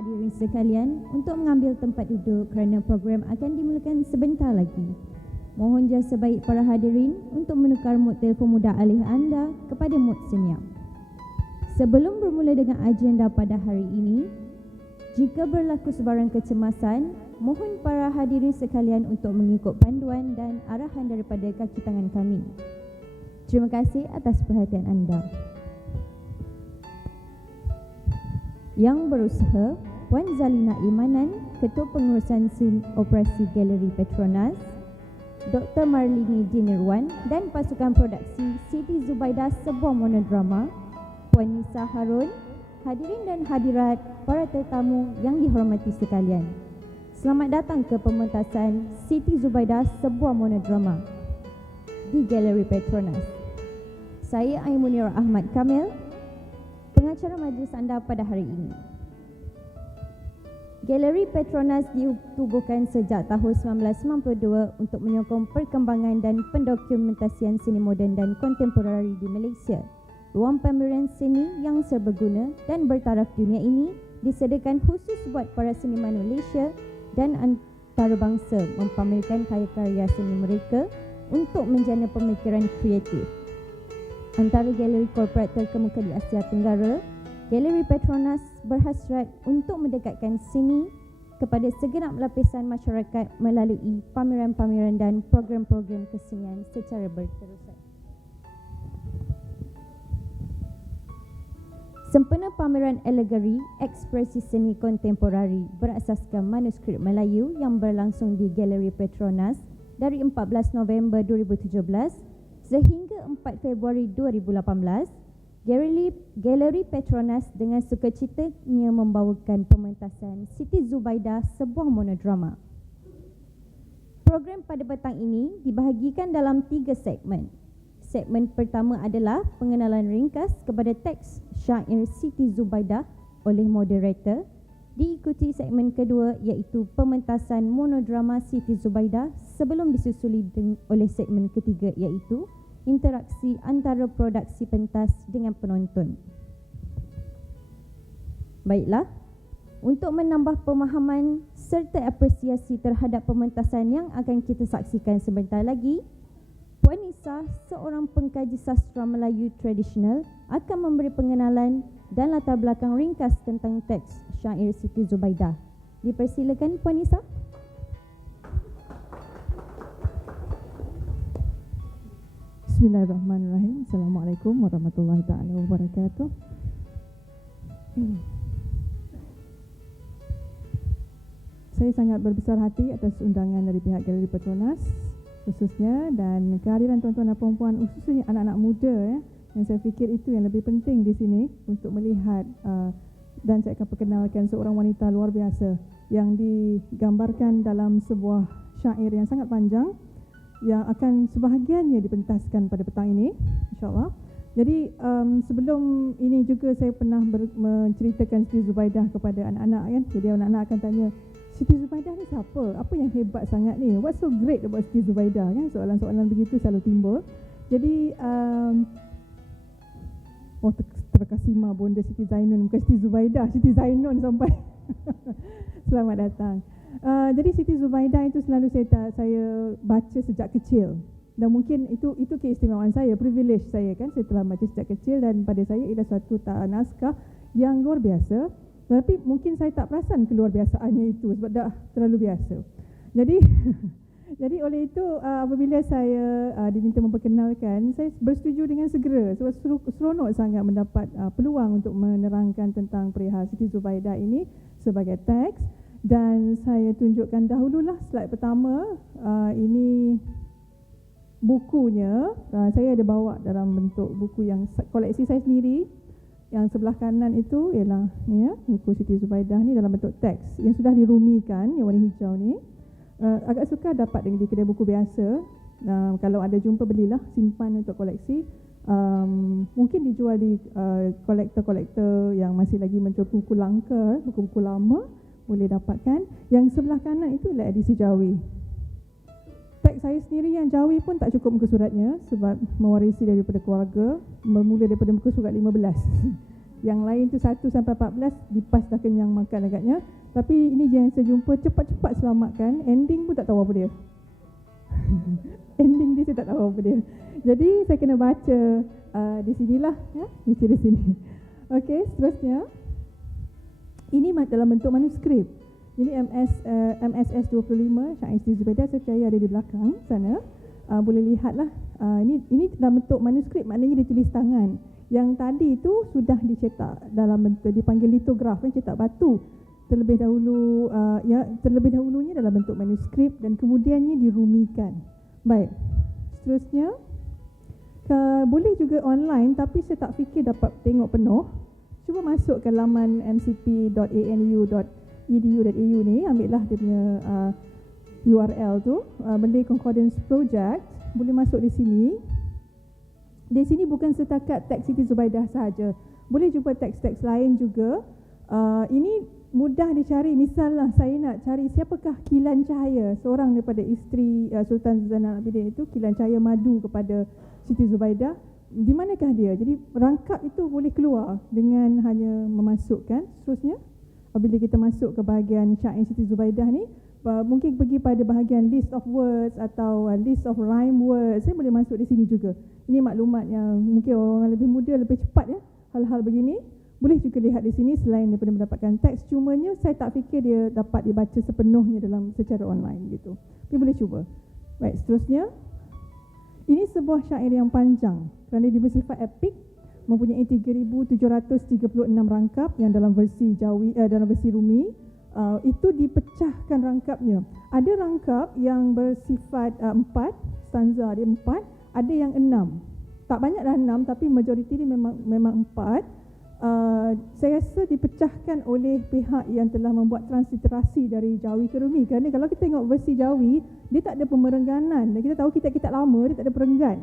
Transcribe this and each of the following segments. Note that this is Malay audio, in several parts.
hadirin sekalian untuk mengambil tempat duduk kerana program akan dimulakan sebentar lagi. Mohon jasa baik para hadirin untuk menukar mod telefon mudah alih anda kepada mod senyap. Sebelum bermula dengan agenda pada hari ini, jika berlaku sebarang kecemasan, mohon para hadirin sekalian untuk mengikut panduan dan arahan daripada kaki tangan kami. Terima kasih atas perhatian anda. Yang berusaha, Puan Zalina Imanan, Ketua Pengurusan Operasi Galeri Petronas, Dr. Marlini Dinirwan dan pasukan produksi Siti Zubaidah sebuah monodrama, Puan Nisa Harun, hadirin dan hadirat, para tetamu yang dihormati sekalian. Selamat datang ke pementasan Siti Zubaidah sebuah monodrama di Galeri Petronas. Saya Aimunir Ahmad Kamil, pengacara majlis anda pada hari ini. Galeri Petronas ditubuhkan sejak tahun 1992 untuk menyokong perkembangan dan pendokumentasian seni moden dan kontemporari di Malaysia. Ruang pameran seni yang serbaguna dan bertaraf dunia ini disediakan khusus buat para seniman Malaysia dan antarabangsa mempamerkan karya-karya seni mereka untuk menjana pemikiran kreatif. Antara galeri korporat terkemuka di Asia Tenggara, Galeri Petronas berhasrat untuk mendekatkan seni kepada segenap lapisan masyarakat melalui pameran-pameran dan program-program kesenian secara berterusan. Sempena pameran alegori ekspresi seni kontemporari berasaskan manuskrip Melayu yang berlangsung di Galeri Petronas dari 14 November 2017 sehingga 4 Februari 2018, Galeri Petronas dengan sukacitanya membawakan pementasan Siti Zubaidah sebuah monodrama. Program pada petang ini dibahagikan dalam 3 segmen. Segmen pertama adalah pengenalan ringkas kepada teks syair Siti Zubaidah oleh moderator, diikuti segmen kedua iaitu pementasan monodrama Siti Zubaidah sebelum disusuli oleh segmen ketiga iaitu interaksi antara produksi pentas dengan penonton. Baiklah, untuk menambah pemahaman serta apresiasi terhadap pementasan yang akan kita saksikan sebentar lagi, Puan Nisa, seorang pengkaji sastra Melayu tradisional, akan memberi pengenalan dan latar belakang ringkas tentang teks syair Siti Zubaidah. Dipersilakan Puan Nisa. Bismillahirrahmanirrahim. Assalamualaikum warahmatullahi taala wabarakatuh. Saya sangat berbesar hati atas undangan dari pihak Galeri Petronas khususnya dan kehadiran tuan-tuan dan puan-puan khususnya anak-anak muda yang saya fikir itu yang lebih penting di sini untuk melihat dan saya akan perkenalkan seorang wanita luar biasa yang digambarkan dalam sebuah syair yang sangat panjang yang akan sebahagiannya dipentaskan pada petang ini, insyaAllah. Jadi sebelum ini juga saya pernah menceritakan Siti Zubaidah kepada anak-anak kan. Jadi anak-anak akan tanya, Siti Zubaidah ni siapa? Apa yang hebat sangat ni? What's so great about Siti Zubaidah kan? Soalan-soalan begitu selalu timbul. Jadi terkasima bonda Siti Zainun, bukan Siti Zubaidah, Siti Zainun sampai. Selamat datang. Jadi Siti Zubaidah itu selalu saya baca sejak kecil dan mungkin itu keistimewaan saya, privilege saya kan, saya telah baca sejak kecil dan pada saya ialah satu naskah yang luar biasa, tapi mungkin saya tak perasan keluar biasaannya itu sebab dah terlalu biasa. Jadi oleh itu apabila saya diminta memperkenalkan, saya bersetuju dengan segera sebab seronok sangat mendapat peluang untuk menerangkan tentang perihal Siti Zubaidah ini sebagai teks. Dan saya tunjukkan dahululah slide pertama. Ini bukunya. Saya ada bawa dalam bentuk buku yang koleksi saya sendiri. Yang sebelah kanan itu ialah ni ya, buku Siti Zubaidah ni dalam bentuk teks yang sudah dirumikan, yang warna hijau ni. Agak sukar dapat di kedai buku biasa. Kalau ada jumpa belilah, simpan untuk koleksi. Mungkin dijual di kolektor-kolektor yang masih lagi menjual buku langka, buku-buku lama. Boleh dapatkan. Yang sebelah kanan itu adalah edisi Jawi. Teks saya sendiri yang Jawi pun tak cukup muka suratnya sebab mewarisi daripada keluarga, bermula daripada muka surat 15. Yang lain tu 1 sampai 14 dipas dah kenyang makan agaknya. Tapi ini yang saya jumpa cepat-cepat selamatkan, ending pun tak tahu apa dia. Ending dia saya tak tahu apa dia. Jadi saya kena baca di sinilah ya, di sini. Okey, seterusnya ini dalam bentuk manuskrip. Jadi MSS 25 Syair Siti Zubaidah saya percaya ada di belakang sana. Boleh lihatlah. Ini dalam bentuk manuskrip, maknanya ditulis tangan. Yang tadi itu sudah dicetak dalam bentuk dipanggil litograf, cetak batu. Terlebih dahulunya dalam bentuk manuskrip dan kemudiannya dirumikan. Baik. Seterusnya boleh juga online, tapi saya tak fikir dapat tengok penuh. Cuba masuk ke laman mcp.anu.edu.au ni, ambillah dia punya URL tu, Malay Concordance Project. Boleh masuk di sini. Di sini bukan setakat teks Siti Zubaidah sahaja, boleh jumpa teks-teks lain juga. Ini mudah dicari. Misalnya saya nak cari siapakah Kilan Cahaya, seorang daripada isteri Sultan Zainal Abidin itu, Kilan Cahaya madu kepada Siti Zubaidah. Di manakah dia? Jadi rangkap itu boleh keluar dengan hanya memasukkan. Seterusnya, apabila kita masuk ke bahagian syair Siti Zubaidah ni, mungkin pergi pada bahagian list of words atau list of rhyme words. Saya boleh masuk di sini juga. Ini maklumat yang mungkin orang lebih muda lebih cepat ya. Hal-hal begini boleh juga lihat di sini selain daripada mendapatkan teks. Cumanya saya tak fikir dia dapat dibaca sepenuhnya secara online gitu. Tapi boleh cuba. Baik, seterusnya. Ini sebuah syair yang panjang kerana dia bersifat epik, mempunyai 3,736 rangkap yang dalam versi Jawi, dalam versi Rumi. Itu dipecahkan rangkapnya. Ada rangkap yang bersifat 4, stanza dia 4, ada yang 6. Tak banyaklah 6, tapi majoriti dia memang 4. Saya rasa dipecahkan oleh pihak yang telah membuat transliterasi dari Jawi ke Rumi. Kerana kalau kita tengok versi Jawi, dia tak ada pemerengganan. Dan kita tahu kitab-kitab lama dia tak ada perenggan.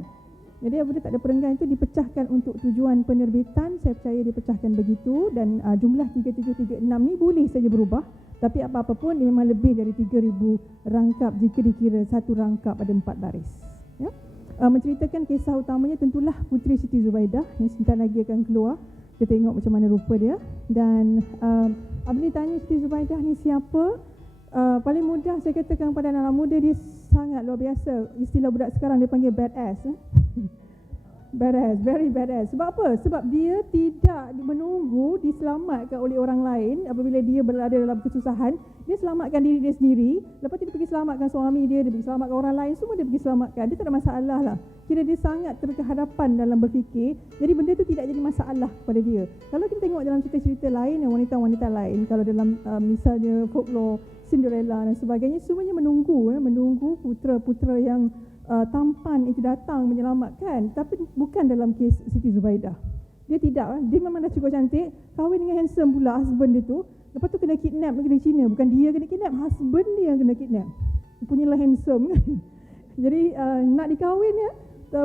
Jadi apabila tak ada perenggan itu dipecahkan untuk tujuan penerbitan. Saya percaya dipecahkan begitu. Dan jumlah 3736 ni boleh saja berubah. Tapi apa-apa pun dia memang lebih dari 3,000 rangkap jika dikira satu rangkap ada 4 baris ya? Menceritakan kisah utamanya tentulah Puteri Siti Zubaidah yang sebentar lagi akan keluar. Kita tengok macam mana rupa dia. Dan apabila tanya Siti Zubaidah ni siapa, paling mudah saya katakan pada anak muda, dia sangat luar biasa. Istilah budak sekarang dia panggil badass. Badass, very badass. Sebab apa? Sebab dia tidak menunggu diselamatkan oleh orang lain. Apabila dia berada dalam kesusahan, dia selamatkan diri dia sendiri. Lepas tu dia pergi selamatkan suami dia pergi selamatkan orang lain, semua dia pergi selamatkan. Dia tak ada masalah lah. Kira dia sangat terkehadapan dalam berfikir. Jadi benda tu tidak jadi masalah kepada dia. Kalau kita tengok dalam cerita-cerita lain, yang wanita-wanita lain, kalau dalam misalnya folklore Cinderella dan sebagainya, semuanya menunggu putera-putera yang tampan itu datang menyelamatkan. Tapi bukan dalam kes Siti Zubaidah. Dia tidak. Dia memang dah cukup cantik, kahwin dengan handsome pula husband dia tu. Lepas tu kena kidnap negeri China. Bukan dia kena kidnap, husband dia yang kena kidnap. Dia punyalah handsome kan. Jadi nak dikahwin ya,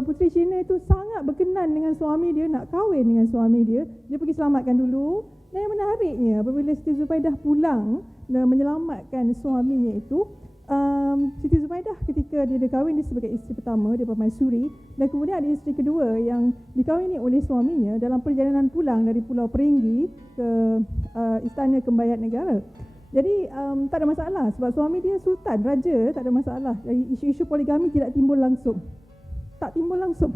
Puteri China itu sangat berkenan dengan suami dia, nak kahwin dengan suami dia. Dia pergi selamatkan dulu. Dan yang menariknya, apabila Siti Zubaidah pulang dan menyelamatkan suaminya itu, Siti Zubaidah ketika dia kahwin, dia sebagai isteri pertama, dia permaisuri. Dan kemudian ada isteri kedua yang dikahwini oleh suaminya dalam perjalanan pulang dari Pulau Peringgi ke Istana Kembayan Negara. Jadi tak ada masalah sebab suami dia sultan, raja, tak ada masalah. Jadi isu-isu poligami tidak timbul langsung. Tak timbul langsung.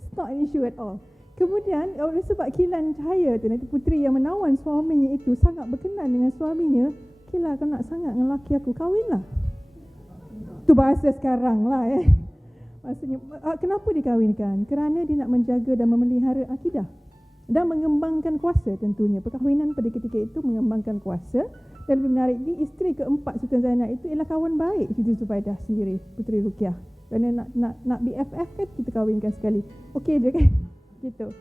It's not an issue at all. Kemudian oleh sebab Kilan Cahaya tu, nanti puteri yang menawan suaminya itu sangat berkenan dengan suaminya. Okeylah, kau nak sangat dengan lelaki aku, kahwinlah. Itu bahasa sekarang lah Maksudnya, kenapa dikahwinkan? Kerana dia nak menjaga dan memelihara akidah dan mengembangkan kuasa tentunya. Perkahwinan pada ketika itu mengembangkan kuasa. Dan lebih menarik, di isteri keempat Sultan Zainal itu ialah kawan baik Siti Zubaidah sendiri, Puteri Rukiah. Kerana nak BFF kan, kita kahwinkan sekali. Okey je kan? Gitu.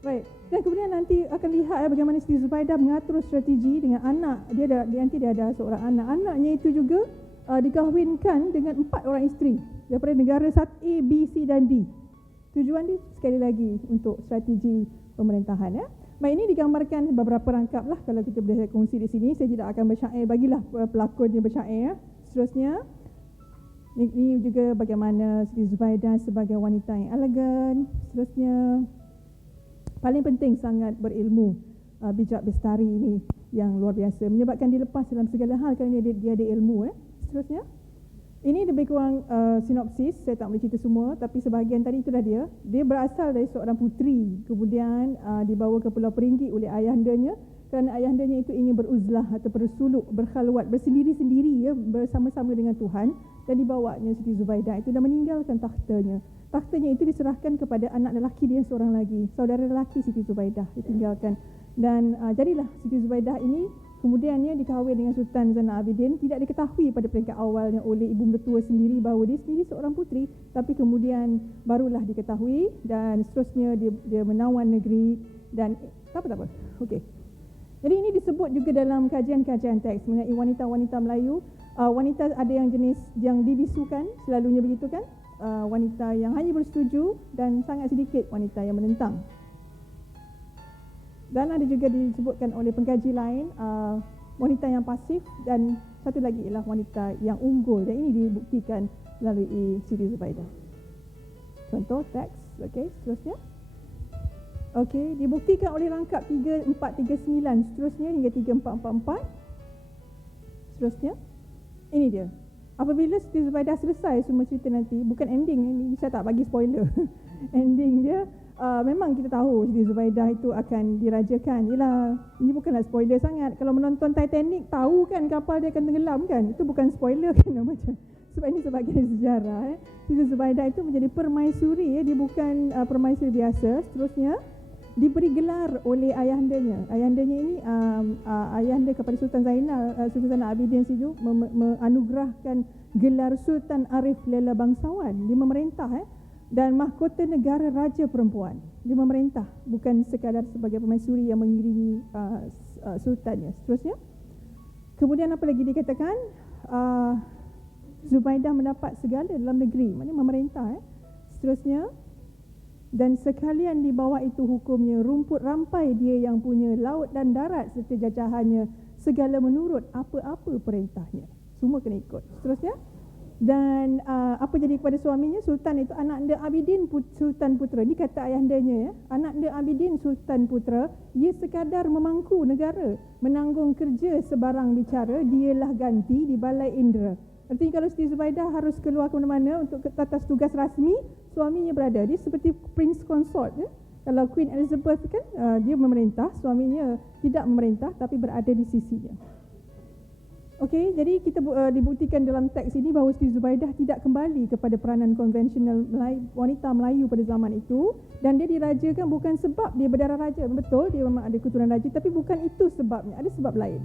Baik. Dan kemudian nanti akan lihat bagaimana Siti Zubaidah mengatur strategi dengan anak. Dia ada seorang anak. Anaknya itu juga dikahwinkan dengan 4 orang isteri daripada negara A, B, C dan D. Tujuan dia sekali lagi untuk strategi pemerintahan ya. Baik, ini digambarkan beberapa rangkap lah kalau kita boleh kongsi di sini. Saya tidak akan bersyair, bagilah pelakonnya bersyair ya. Seterusnya, ini juga bagaimana Siti Zubaidah sebagai wanita yang elegan. Seterusnya, Paling penting sangat berilmu. Bijak Bestari ini yang luar biasa, menyebabkan dia lepas dalam segala hal kerana dia ada ilmu. Seterusnya, ini lebih kurang sinopsis, saya tak boleh cerita semua, tapi sebahagian tadi itulah dia. Dia berasal dari seorang puteri, kemudian dibawa ke Pulau Peringgi oleh ayahandanya kerana ayahandanya itu ingin beruzlah atau bersuluk, berkhalwat, bersendiri-sendiri bersama-sama dengan Tuhan, dan dibawanya Siti Zubaidah itu dan meninggalkan takhtanya. Takhtanya itu diserahkan kepada anak lelaki dia seorang lagi, saudara lelaki Siti Zubaidah ditinggalkan. Dan jadilah Siti Zubaidah ini kemudiannya dikahwin dengan Sultan Zainal Abidin. Tidak diketahui pada peringkat awalnya oleh ibu mertua sendiri bahawa dia sendiri seorang puteri, tapi kemudian barulah diketahui dan seterusnya dia menawan negeri dan tak apa. Okey. Jadi ini disebut juga dalam kajian-kajian teks mengenai wanita-wanita Melayu. Wanita ada yang jenis yang dibisukan, selalunya begitu kan? Wanita yang hanya bersetuju dan sangat sedikit wanita yang menentang. Dan ada juga disebutkan oleh pengkaji lain wanita yang pasif, dan satu lagi ialah wanita yang unggul, dan ini dibuktikan melalui Siti Zubaidah. Contoh teks, okey, seterusnya. Okey, dibuktikan oleh rangkap 3439 seterusnya hingga 3444. Seterusnya. Ini dia. Apabila Siti Zubaidah selesai semua cerita nanti, bukan ending ini, saya tak bagi spoiler. Ending dia memang kita tahu Siti Zubaidah itu akan dirajakan. Yalah, ini bukanlah spoiler sangat. Kalau menonton Titanic tahu kan kapal dia akan tenggelam kan. Itu bukan spoiler kan macam. Sebab ini sebahagian sejarah. Siti Zubaidah itu menjadi permaisuri, dia bukan permaisuri biasa. Seterusnya diberi gelar oleh ayahandanya. Ayahandanya ini ayahanda kepada Sultan Zainal Abidin itu menganugerahkan gelar Sultan Arif Lela Bangsawan. Dia memerintah dan mahkota negara raja perempuan. Dia memerintah, bukan sekadar sebagai permaisuri yang mengiringi sultannya. Seterusnya, kemudian apa lagi dikatakan? Zubaidah mendapat segala dalam negeri, maknanya memerintah. Seterusnya, dan sekalian di bawah itu hukumnya, rumput rampai dia yang punya, laut dan darat serta jajahannya, segala menurut apa-apa perintahnya. Semua kena ikut. Seterusnya, dan apa jadi kepada suaminya? Sultan itu anak anda Abidin Sultan Putera. Ini kata ayahandanya, anak anda Abidin Sultan Putera, ia sekadar memangku negara, menanggung kerja sebarang bicara, dialah ganti di Balai Indra. Artinya kalau Siti Zubaidah harus keluar ke mana-mana untuk atas tugas rasmi, suaminya berada. Dia seperti Prince Consort. Kalau Queen Elizabeth kan, dia memerintah, suaminya tidak memerintah tapi berada di sisinya. Okey, jadi kita dibuktikan dalam teks ini bahawa Siti Zubaidah tidak kembali kepada peranan konvensional wanita Melayu pada zaman itu, dan dia dirajakan bukan sebab dia berdarah raja. Betul, dia memang ada keturunan raja, tapi bukan itu sebabnya, ada sebab lain.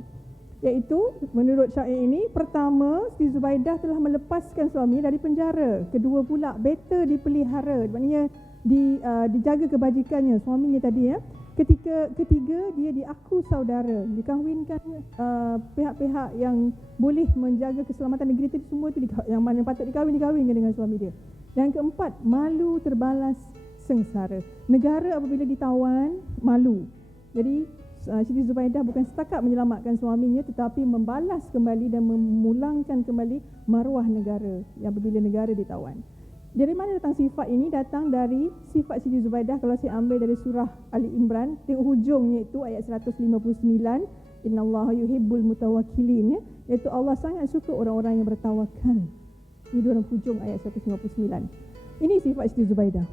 Iaitu menurut syair ini, pertama, Siti Zubaidah telah melepaskan suami dari penjara. Kedua pula, better dipelihara, maknanya dijaga kebajikannya suaminya tadi. Ketiga, dia diaku saudara, dikahwinkan pihak-pihak yang boleh menjaga keselamatan negeri itu, semua itu yang mana patut dikahwinkan dengan suami dia. Dan keempat, malu terbalas sengsara. Negara apabila ditawan, malu. Jadi Siti Zubaidah bukan setakat menyelamatkan suaminya, tetapi membalas kembali dan memulangkan kembali maruah negara yang apabila negara ditawan. Dari mana datang sifat ini? Datang dari sifat Siti Zubaidah. Kalau saya ambil dari surah Ali Imran, tengok hujungnya itu ayat 159, innallaha yuhibbul mutawakkilin, iaitu Allah sangat suka orang-orang yang bertawakal. Ini dalam hujung ayat 159. Ini sifat Siti Zubaidah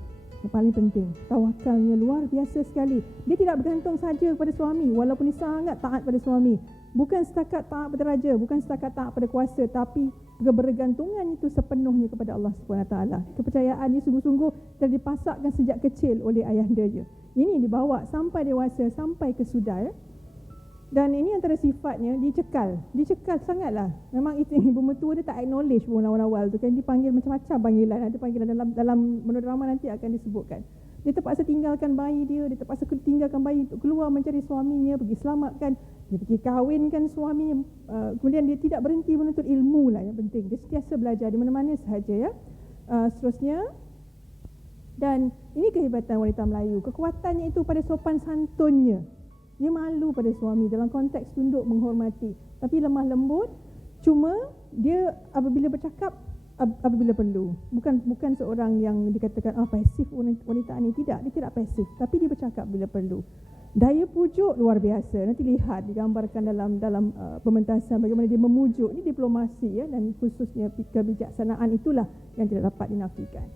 yang paling penting. Tawakalnya luar biasa sekali. Dia tidak bergantung saja kepada suami, walaupun dia sangat taat pada suami. Bukan setakat taat pada raja, bukan setakat taat pada kuasa, tapi kebergantungan itu sepenuhnya kepada Allah SWT. Kepercayaannya sungguh-sungguh telah dipasakkan sejak kecil oleh ayahandanya. Ini dibawa sampai dewasa, sampai ke sudah. Dan ini antara sifatnya, dicekal sangatlah. Memang itu ibu mertua dia tak acknowledge pun awal-awal tu kan, dipanggil macam-macam panggilan. Ada panggilan dalam melodrama nanti akan disebutkan. Dia terpaksa tinggalkan bayi dia terpaksa tinggalkan bayi untuk keluar mencari suaminya, pergi selamatkan, dia pergi kahwinkan suaminya. Kemudian dia tidak berhenti menuntut ilmu lah yang penting. Dia sentiasa belajar di mana-mana sahaja seterusnya. Dan ini kehebatan wanita Melayu. Kekuatannya itu pada sopan santunnya. Dia malu pada suami dalam konteks tunduk menghormati, tapi lemah lembut. Cuma dia apabila bercakap apabila perlu. Bukan seorang yang dikatakan pasif wanita ni. Tidak, dia tidak pasif, tapi dia bercakap bila perlu. Daya pujuk luar biasa. Nanti lihat digambarkan dalam pementasan bagaimana dia memujuk. Ini diplomasi ya, dan khususnya kebijaksanaan itulah yang tidak dapat dinafikan.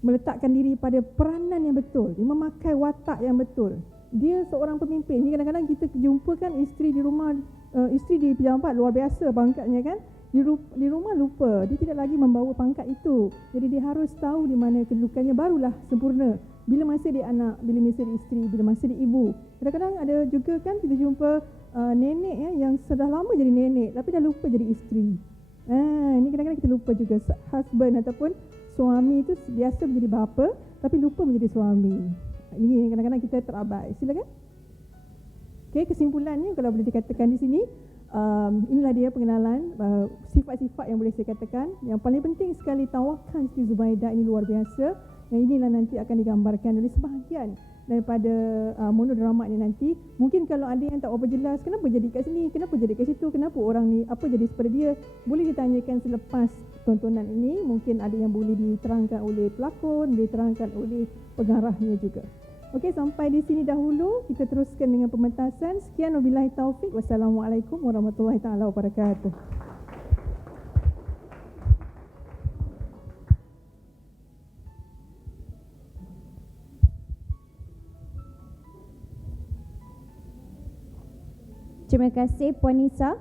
Meletakkan diri pada peranan yang betul, dia memakai watak yang betul. Dia seorang pemimpin. Ni kadang-kadang kita jumpa kan isteri di rumah, isteri di pejabat luar biasa pangkatnya kan. Di rumah lupa, dia tidak lagi membawa pangkat itu. Jadi dia harus tahu di mana kedudukannya, barulah sempurna. Bila masa dia anak, bila masa dia isteri, bila masa dia ibu. Kadang-kadang ada juga kan kita jumpa nenek ya, yang sudah lama jadi nenek tapi dah lupa jadi isteri. Ini kadang-kadang kita lupa juga. Husband ataupun suami itu biasa menjadi bapa tapi lupa menjadi suami. Ini kadang-kadang kita terabai. Silakan. Okey, kesimpulannya kalau boleh dikatakan di sini, inilah dia pengenalan sifat-sifat yang boleh saya katakan. Yang paling penting sekali, tawakan Siti Zubaidah ini luar biasa. Yang inilah nanti akan digambarkan oleh sebahagian daripada monodrama ini nanti. Mungkin kalau ada yang tak apa jelas, kenapa jadi kat sini, kenapa jadi kat situ, kenapa orang ni, apa jadi seperti dia, boleh ditanyakan selepas tontonan ini. Mungkin ada yang boleh diterangkan oleh pelakon, boleh diterangkan oleh pengarahnya juga. Okey, sampai di sini dahulu. Kita teruskan dengan pementasan. Sekian, wabillahi taufik. Wassalamualaikum warahmatullahi taala wabarakatuh. Terima kasih Puan Nisa.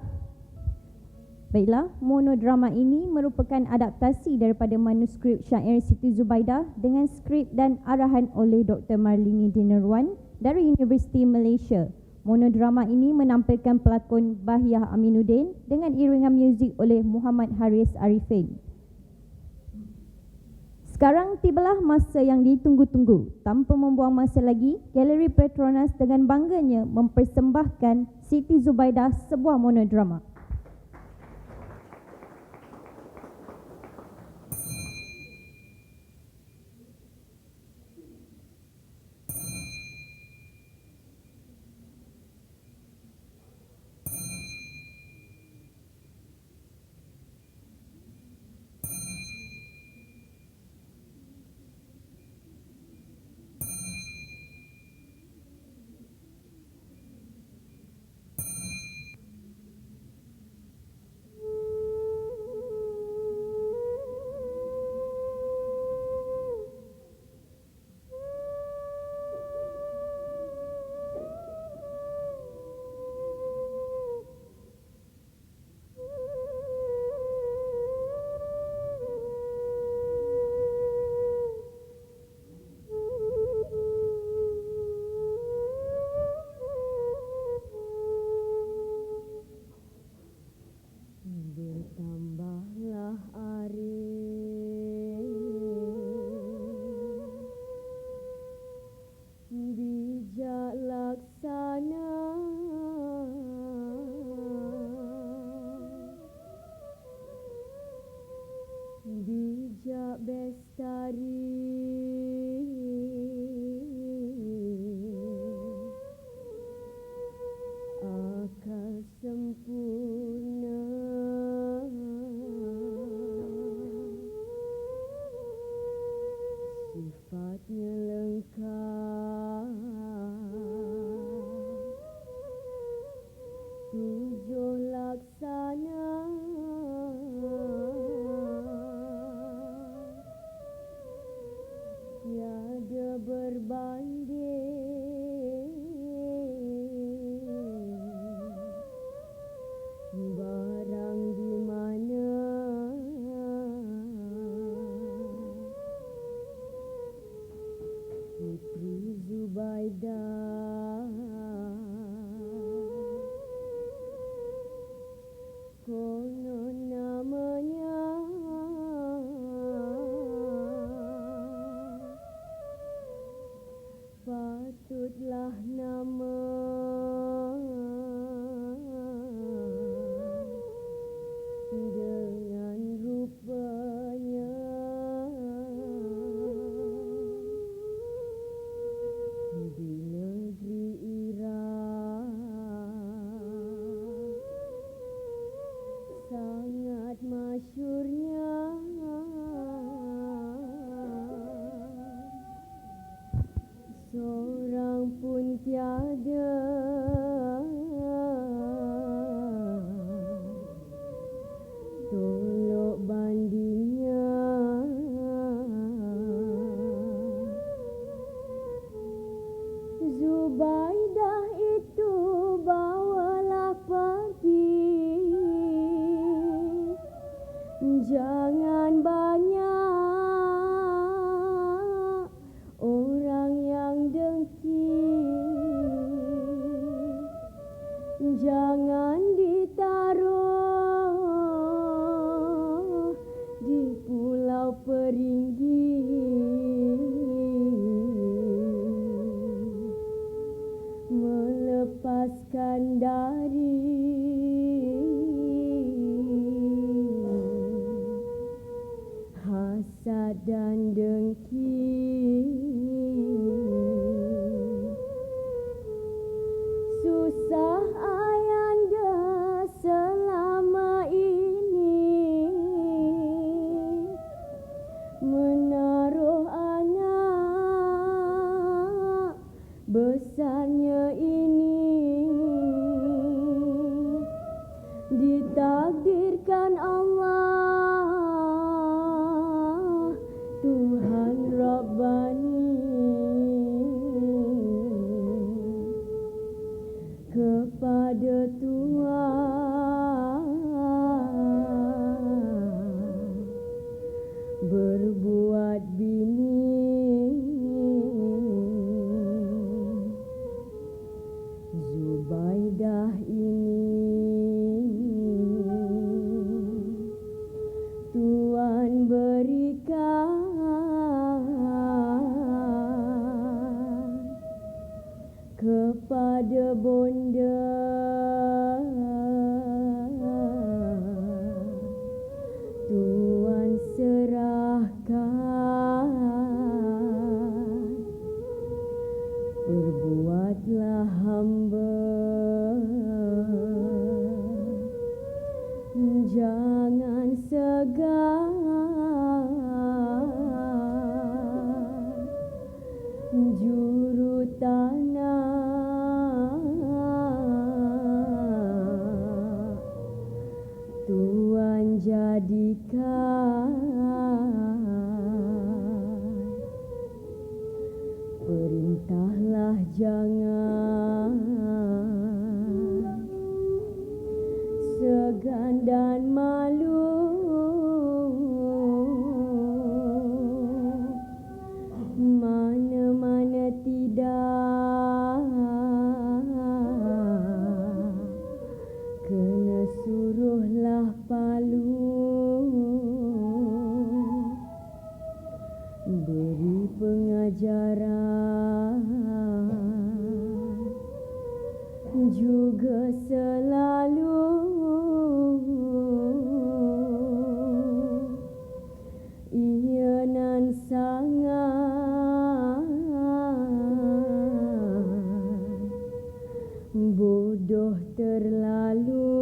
Baiklah, monodrama ini merupakan adaptasi daripada manuskrip syair Siti Zubaidah dengan skrip dan arahan oleh Dr. Marlini Dinarwan dari Universiti Malaysia. Monodrama ini menampilkan pelakon Bahiah Aminuddin dengan iringan muzik oleh Muhammad Haris Arifin. Sekarang tibalah masa yang ditunggu-tunggu. Tanpa membuang masa lagi, Galeri Petronas dengan bangganya mempersembahkan Siti Zubaidah, sebuah monodrama. Sangat masyurnya Zubaidah itu bawalah pergi, jangan banyak orang yang dengki, jangan ditaruh di pulau Peringgi. Melepaskan dari hasad dan dengki. Susah ayanda selama ini menaruh anak besarnya ini. Ditakdirkan Allah Tuhan Rabbani kepada Tuhan berbuat bini. Zubaidah ini Tuhan berikan kepada bonda, Tuhan serahkan. Berbuatlah hamba, jangan segan, juru tanah Tuhan jadikan. Perintahlah jangan segan dan malu, mana-mana tidak kena suruhlah palu. Beri pengajaran juga selalu ia nan sangat bodoh terlalu.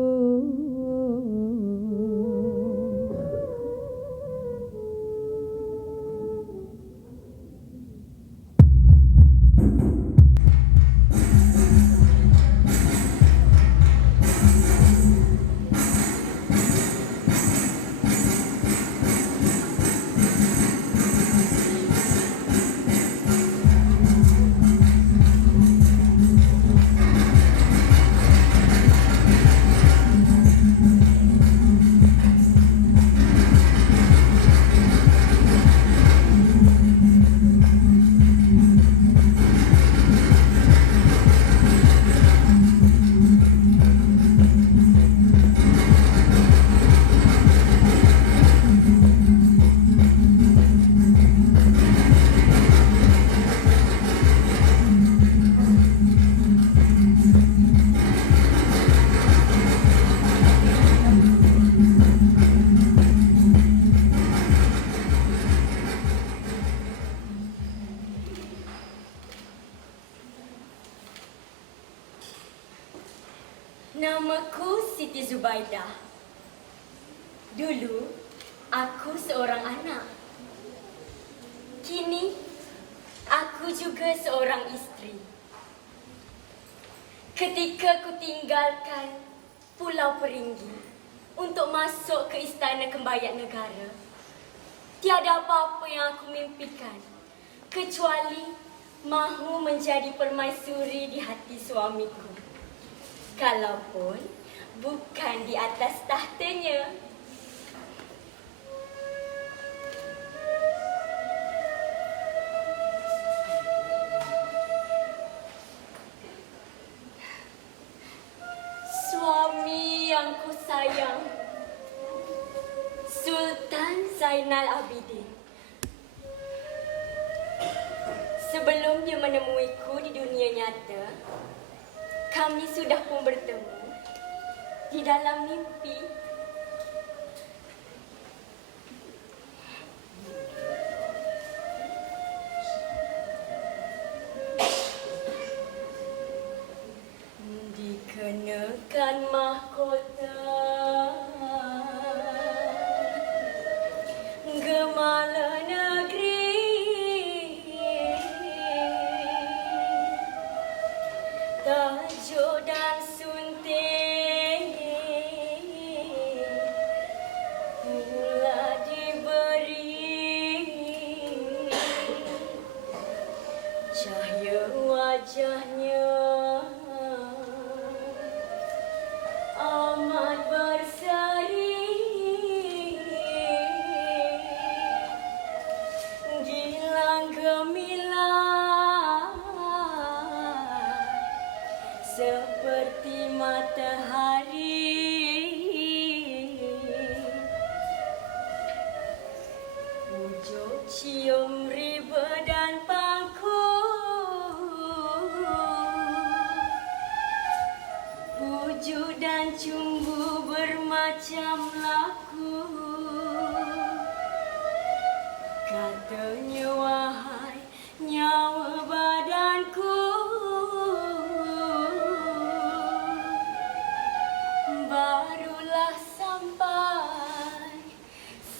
Namaku Siti Zubaidah. Dulu, aku seorang anak. Kini, aku juga seorang isteri. Ketika ku tinggalkan Pulau Peringgi untuk masuk ke Istana Kembayan Negara, tiada apa-apa yang aku mimpikan kecuali mahu menjadi permaisuri di hati suamiku. Kalaupun bukan di atas tahtanya. Suami yang ku sayang, Sultan Zainal Abidin. Sebelum dia menemuiku di dunia nyata, kami sudah pun bertemu di dalam mimpi. Dikenakan mahkota Gemala negeri, tajuk dan sunting mula diberi, cahaya wajahnya amat berseri, gilang gemilang seperti matahari. Pujuk cium riba dan pangku, pujuk dan cumbu bermacam laku. Katanya wahai nyawa badanku, barulah sampai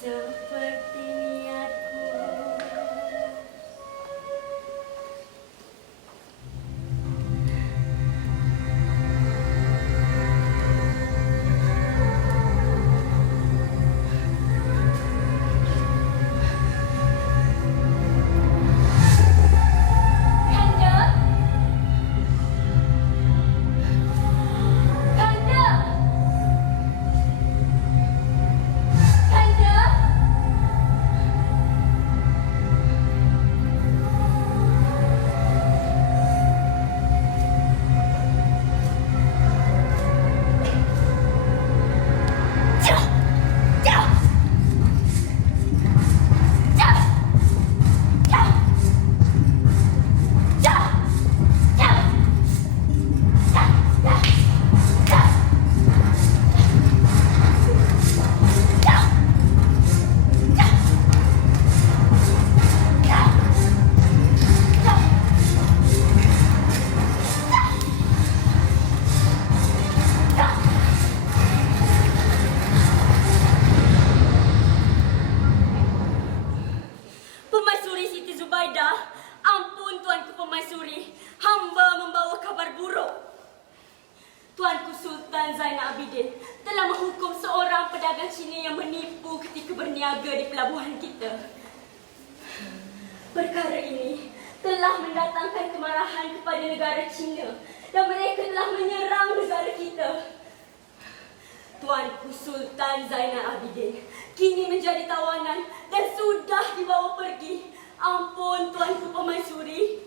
seperti niatku. Permaisuri Siti Zubaidah, ampun Tuanku Permaisuri, hamba membawa kabar buruk. Tuanku Sultan Zainal Abidin telah menghukum seorang pedagang Cina yang menipu ketika berniaga di pelabuhan kita. Perkara ini telah mendatangkan kemarahan kepada negara Cina dan mereka telah menyerang negara kita. Tuanku Sultan Zainal Abidin kini menjadi tawanan dan sudah dibawa pergi. Ampun Tuanku Permaisuri.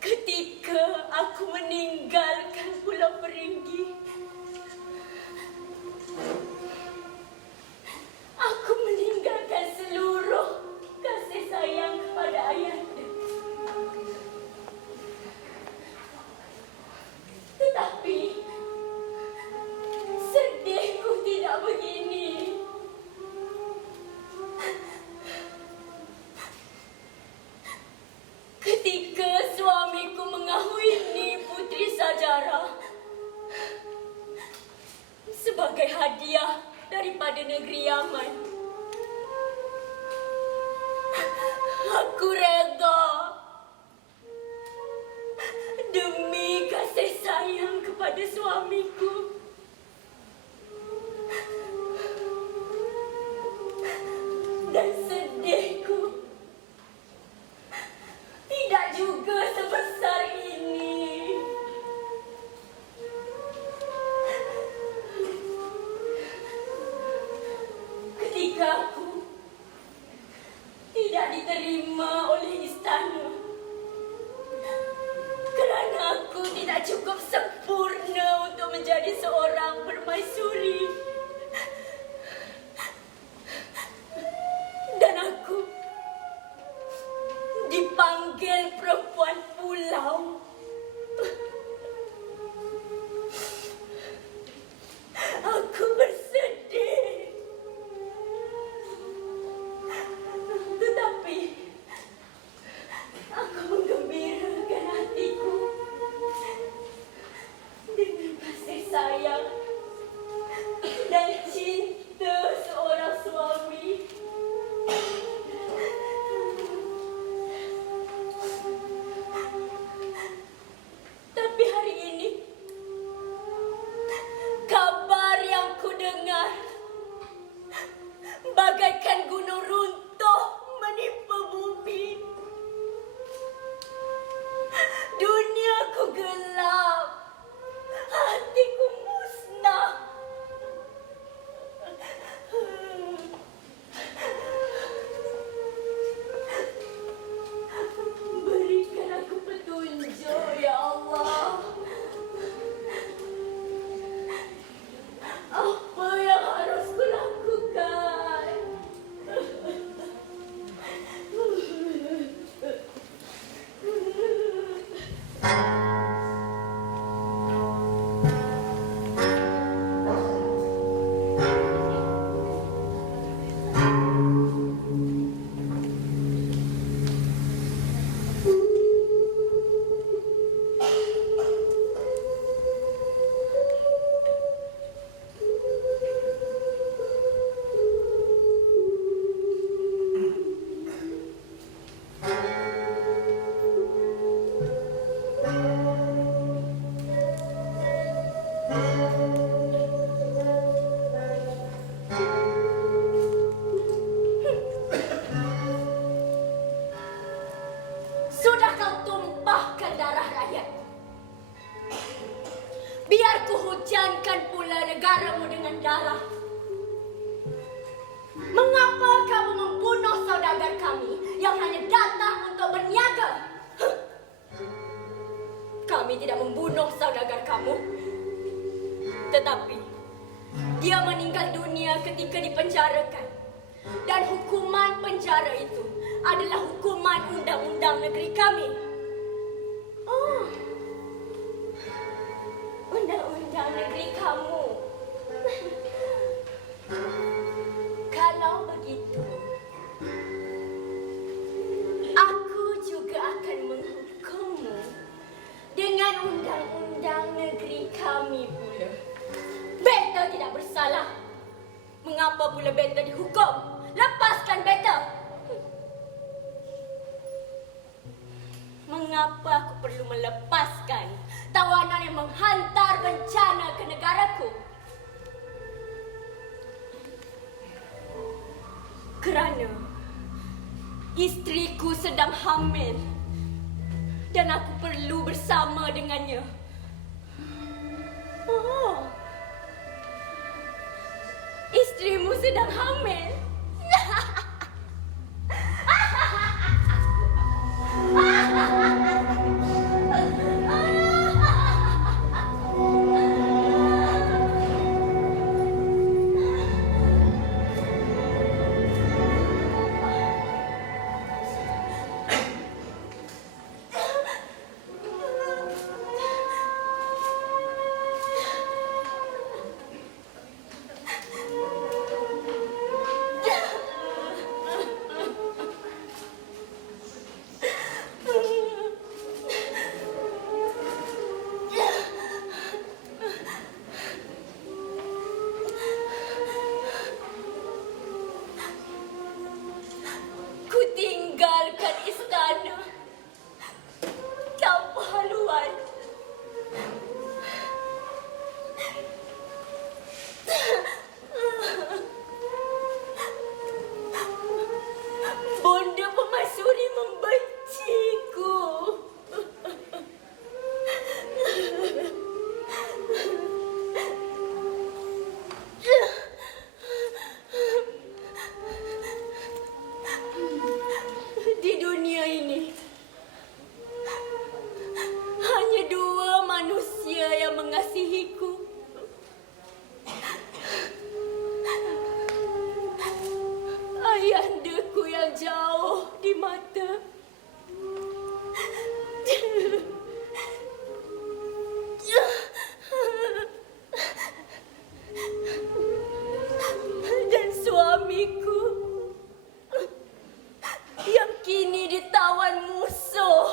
Ketika aku meninggalkan Pulau Peringgi, aku meninggalkan kepada negeri Yaman. Aku reda demi kasih sayang kepada suamiku. Dan sedihku tidak juga sebesar ini. Ketika aku tidak diterima oleh istana kerana aku tidak cukup sempurna untuk menjadi seorang permaisuri. Dan aku dipanggil perempuan pulau. Aku bersedih. Tetapi aku menggembirakan hatiku dengan kasih sayang dan cinta seorang suami. Tapi hari ini kabar yang ku dengar bagaikan gunung runtuh menimpa bumi. Duniaku gelap, hatiku musnah. Berikan aku petunjuk, ya Allah. Apa yang harus kulakukan? Sudah kau tumpahkan darah rakyat. Biar ku hujankan pula negaramu dengan darah. Mengapa kamu membunuh saudagar kami yang hanya datang untuk berniaga? Kami tidak membunuh saudagar kamu. Tetapi dia meninggal dunia ketika dipenjarakan. Dan hukuman penjara itu adalah hukuman undang-undang negeri kami. Oh, undang-undang negeri kamu. Kalau begitu, aku juga akan menghukummu dengan undang-undang negeri kami pula. Beta tidak bersalah. Mengapa pula Beta dihukum? Lepaskan Beta. Mengapa aku perlu melepaskan tawanan yang menghantar bencana ke negaraku? Kerana istriku sedang hamil dan aku perlu bersama dengannya. Oh, istrimu sedang hamil? tawan musuh.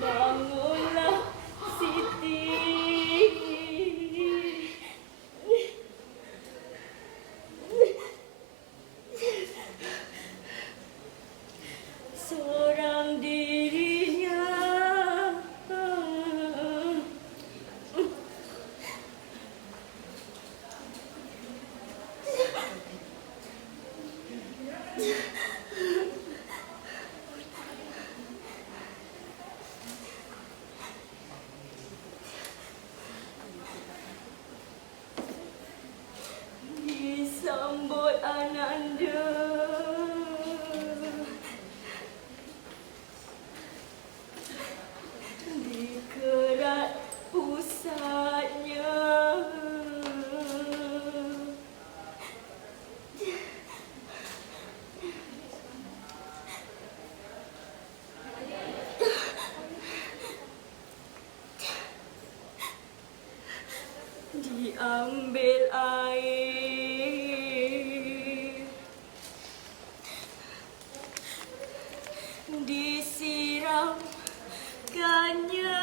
Bangunlah, Siti. Seorang dirinya disambut ananda. Dikerat pusatnya. Diambil air, disiramkannya.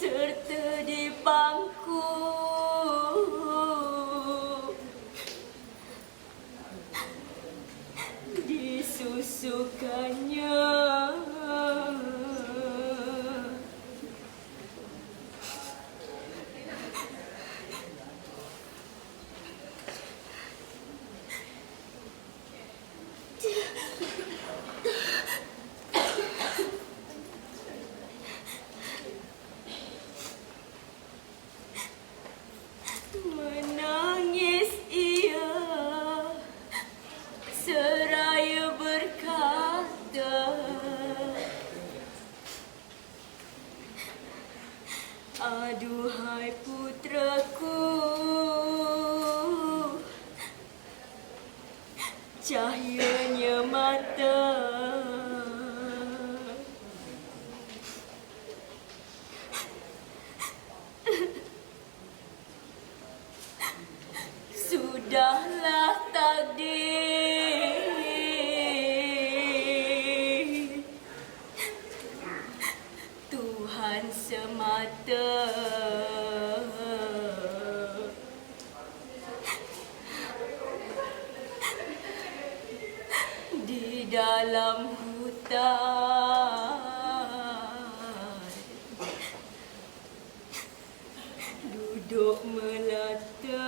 Serta dipangku disusukannya. Menangis ia seraya berkata, aduhai putraku, cahayanya mata. Sudahlah takdir Tuhan semata. Di dalam hutan duduk melata.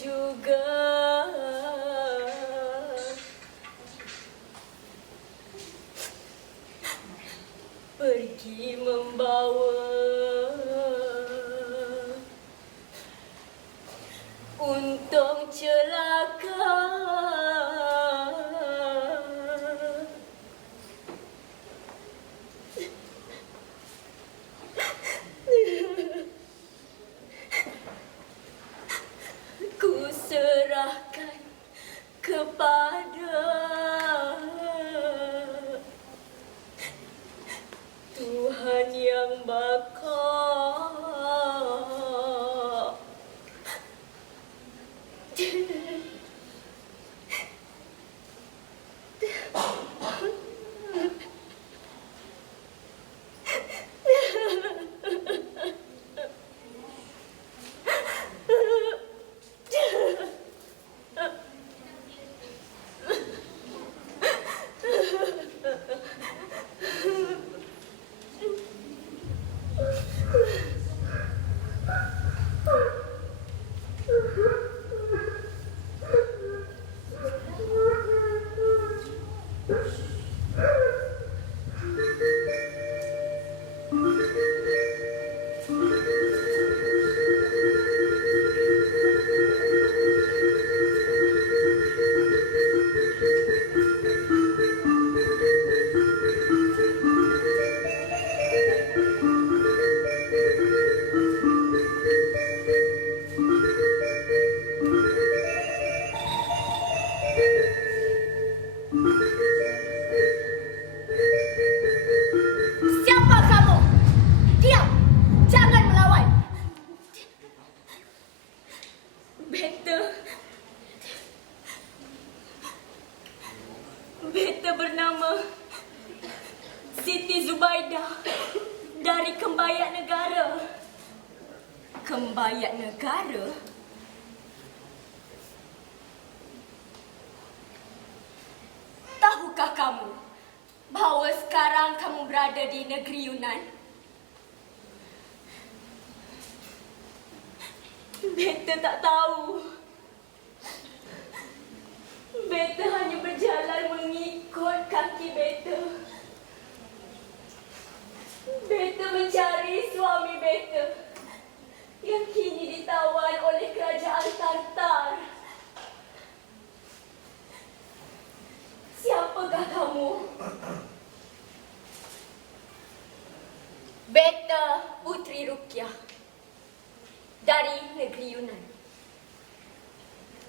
juga pergi membawa untung celaka. Ku serahkan kepada Tuhan yang baka. Siapa kamu? Diam! Jangan melawan! Beta bernama Siti Zubaidah dari Kembayak Negara. Kembayak Negara? Tahukah kamu bahawa sekarang kamu berada di negeri Yunan? Beta tak tahu. Beta hanya berjalan mengikut kaki beta. Beta mencari suami beta yang kini ditawan oleh kerajaan Tartar. Siapakah kamu? Beta Putri Rukyah dari negeri Yunan.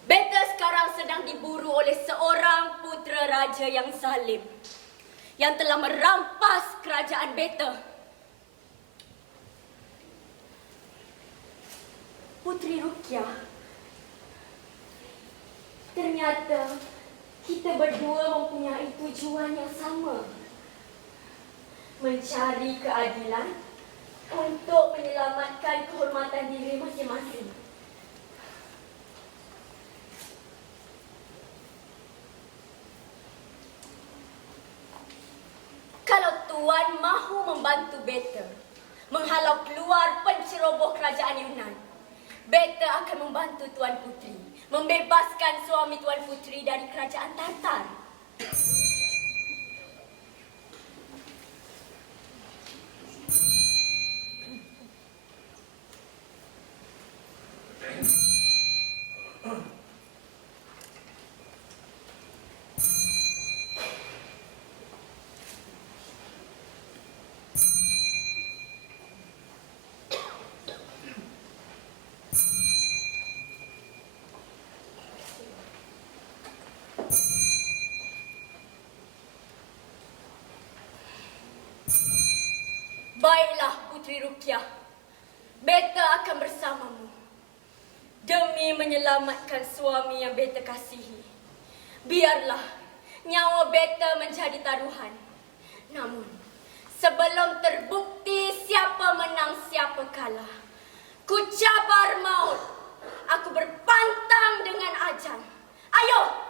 Beta sekarang sedang diburu oleh seorang putera raja yang zalim yang telah merampas kerajaan beta. Putri Rukyah, ternyata kita berdua mempunyai tujuan yang sama. Mencari keadilan untuk menyelamatkan kehormatan diri masing-masing. Kalau Tuan mahu membantu beta menghalau keluar penceroboh kerajaan Yunan, beta akan membantu Tuan Putri membebaskan suami Tuan Putri dari kerajaan Tartar. Baiklah Putri Rukyah, beta akan bersamamu demi menyelamatkan suami yang beta kasihi. Biarlah nyawa beta menjadi taruhan. Namun, sebelum terbukti siapa menang siapa kalah, ku cabar maut. Aku berpantang dengan ajal. Ayo!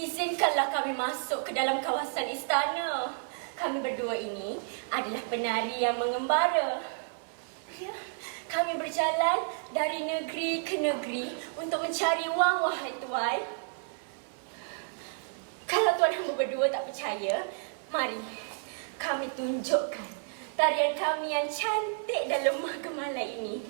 Izinkanlah kami masuk ke dalam kawasan istana. Kami berdua ini adalah penari yang mengembara. Ya, kami berjalan dari negeri ke negeri untuk mencari wang, wahai tuan. Kalau tuan hamba berdua tak percaya, mari kami tunjukkan tarian kami yang cantik dan lemah gemala ini.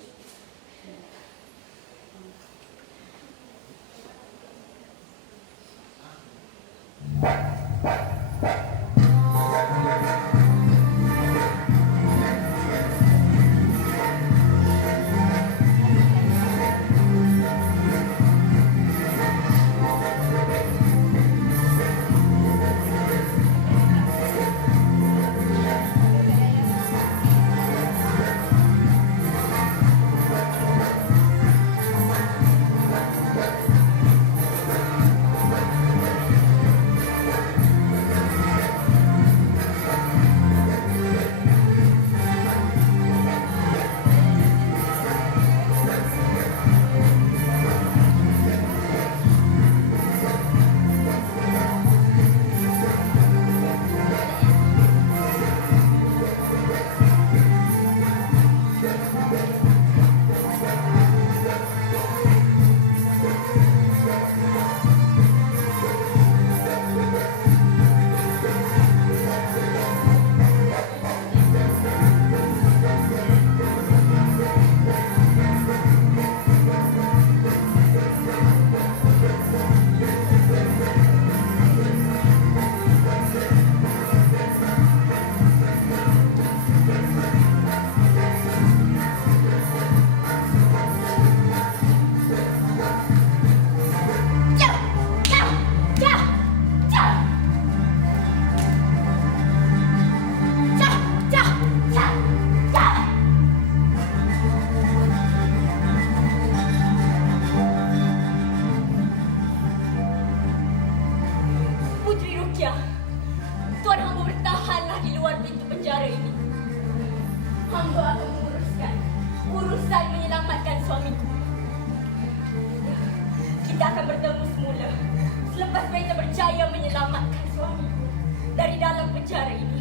Hamba akan menguruskan urusan menyelamatkan suamiku. Kita akan bertemu semula selepas kita berjaya menyelamatkan suamiku dari dalam penjara ini.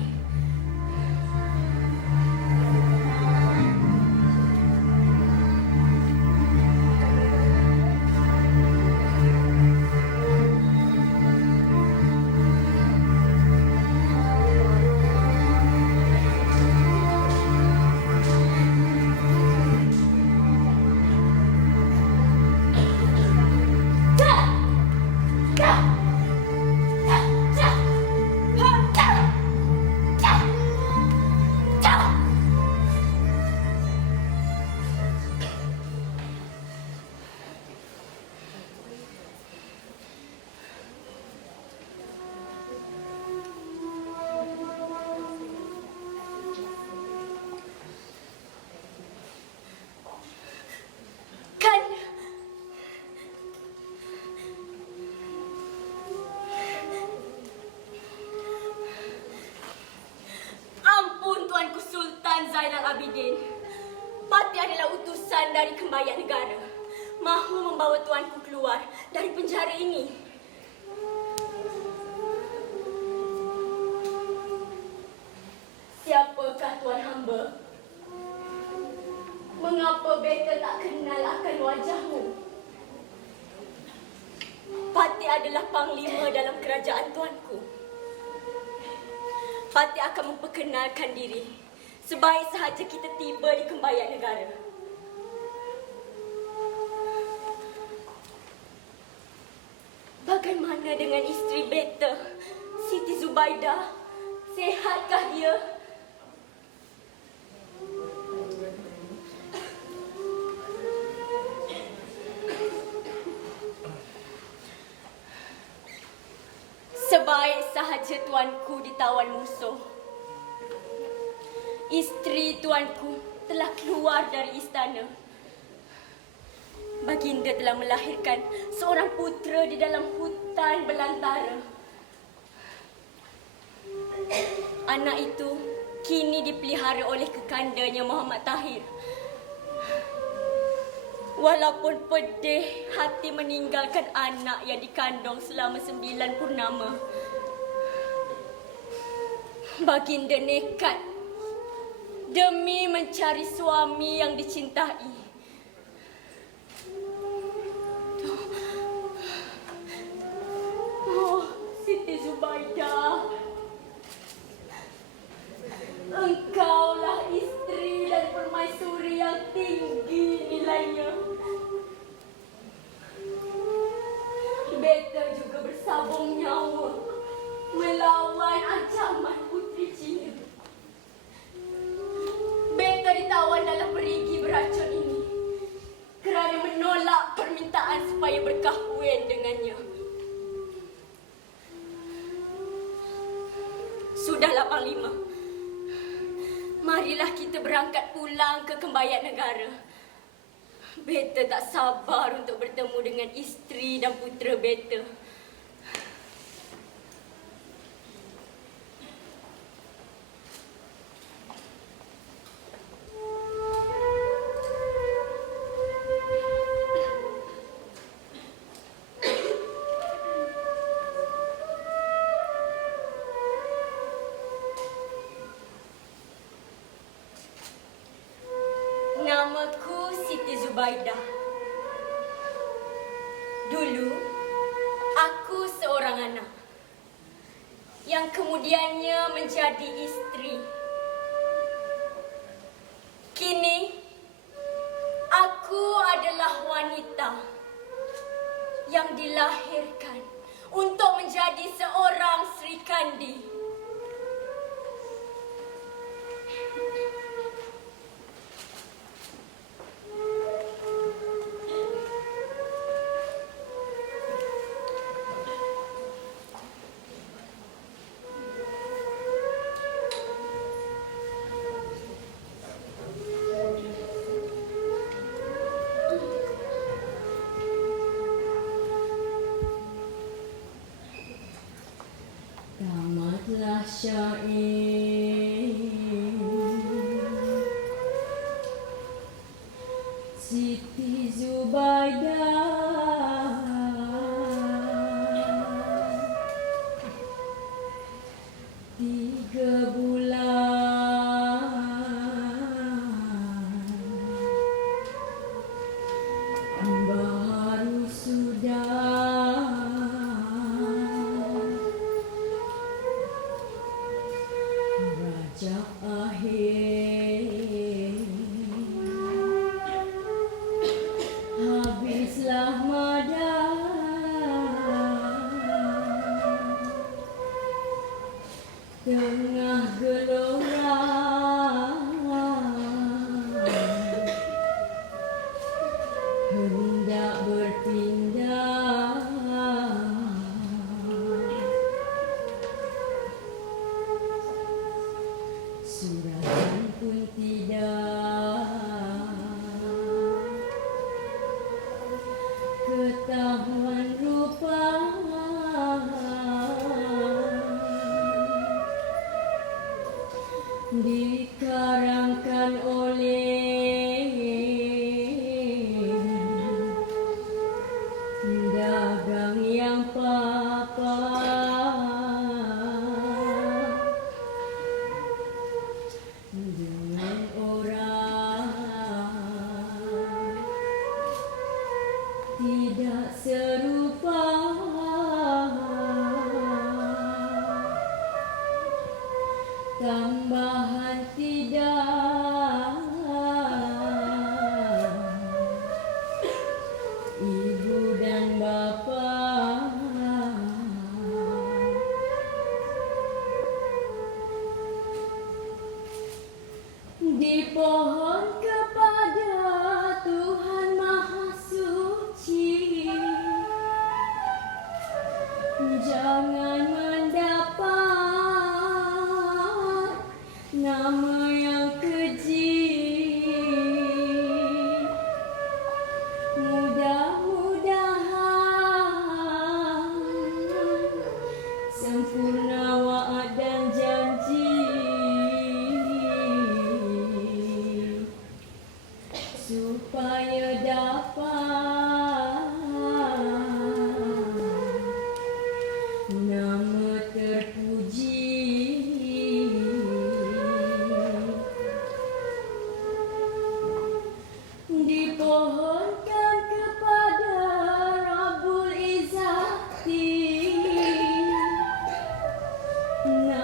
Abidin, Pati adalah utusan dari Kembayan Negara, mahu membawa tuanku keluar dari penjara ini. Siapakah tuan hamba? Mengapa beta tak kenal akan wajahmu? Pati adalah panglima dalam kerajaan tuanku. Pati akan memperkenalkan diri sebaik sahaja kita tiba di Kembayan Negara. Bagaimana dengan isteri beta, Siti Zubaidah? Sehatkah dia? Sebaik sahaja tuanku ditawan musuh. Isteri tuanku telah keluar dari istana. Baginda telah melahirkan seorang putera di dalam hutan belantara. Anak itu kini dipelihara oleh kekandanya Muhammad Tahir. Walaupun pedih hati meninggalkan anak yang dikandung selama 9 purnama, baginda nekat demi mencari suami yang dicintai. Oh, Siti Zubaidah, engkaulah istri dan permaisuri yang tinggi nilainya. Beta juga bersabung nyawa melawan ancaman puteri Cina. Beta ditawan dalam perigi beracun ini kerana menolak permintaan supaya berkahwin dengannya. Sudahlah Panglima, marilah kita berangkat pulang ke Kembayan Negara. Beta tak sabar untuk bertemu dengan isteri dan putera beta. Namaku Siti Zubaidah. Dulu, aku seorang anak yang kemudiannya menjadi istri. Kini, aku adalah wanita yang dilahirkan untuk menjadi seorang Sri Kandi. Tamatlah syair Siti Zubaidah, 3 bulan baru sudah Rajab akhir, habislah mada, tengah gelora hendak berpindah. Surahan pun tidak, ketahuan rupa, dikarangkan oleh dagang yang papa. Dengan orang tidak serupa, tambahan tidak, ibu dan bapa. Dipohon kepada Tuhan Maha Suci, jangan mendapat nama yang keji. Mudah-mudahan sempurna wa'ad dan janji, supaya dapat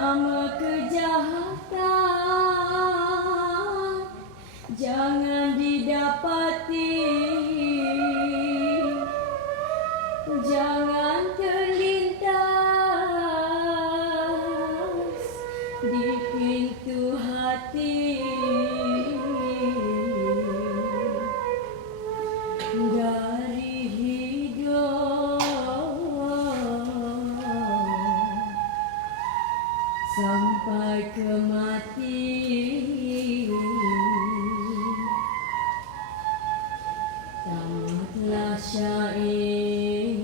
Nama kejahatan jangan didapati, jangan terlintas di pintu hati. Dari hidup sampai ke mati, tamatlah syair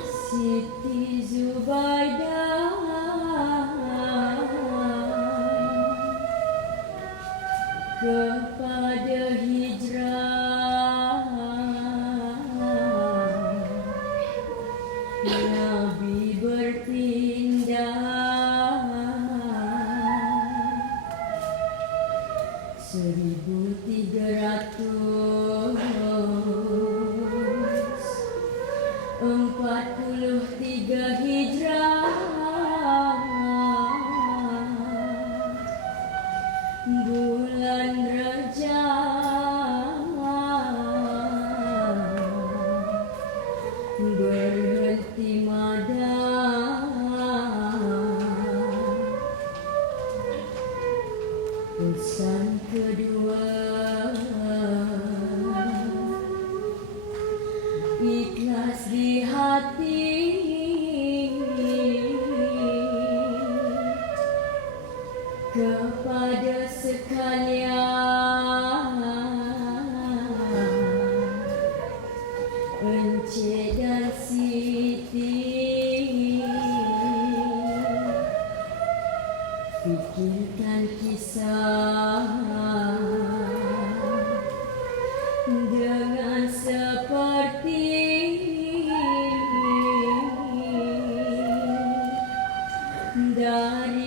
Siti Zubaidah kepada hijrah Nabi berpindah 1343 hijrah, bulan Rajab berhenti madam. Pesan kedua, ikhlas di hati, kepada sekalian, Encik dan Siti, fikirkan kisah dengan seperti dari